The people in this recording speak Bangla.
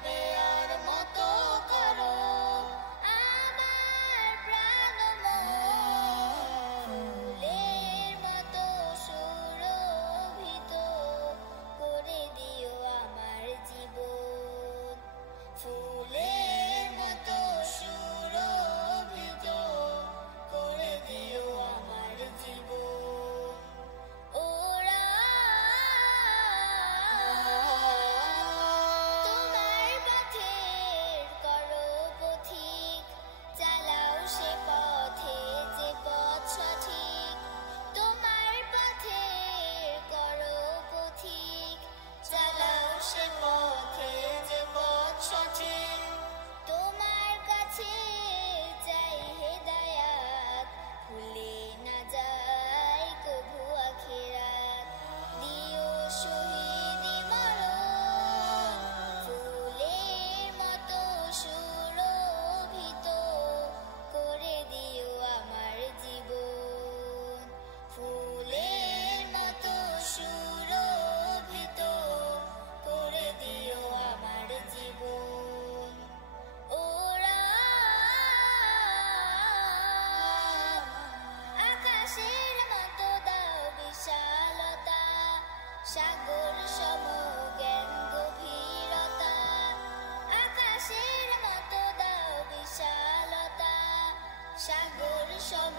হবে আর মতো করো আমার প্রাণময় ফুলের মতো সুরভিত করে দিও আমার জীবন ফুলের মতো সুরভিত করে দিও আমার জীবন ওরা তোমার পথের করো পথিক চালাও সে পথে যে পথ সঠিক তোমার পথের করো পথিক চালাও সে পথে যে পথ সঠিক তোমার কাছে চাই হেদায়াত ভুলে না যায় কভু আখিরাত দিও শহীদি মরণ ফুলের মতো সুরভিত করে দিও আমার জীবন ফুলের মতো সুরভিত করে দিও আমার জীবন ওরা আকাশের মতো দাও বিশালতা সাগর সম জ্ঞান গভীরতা আকাশের মতো দাও বিশালতা সাগর সম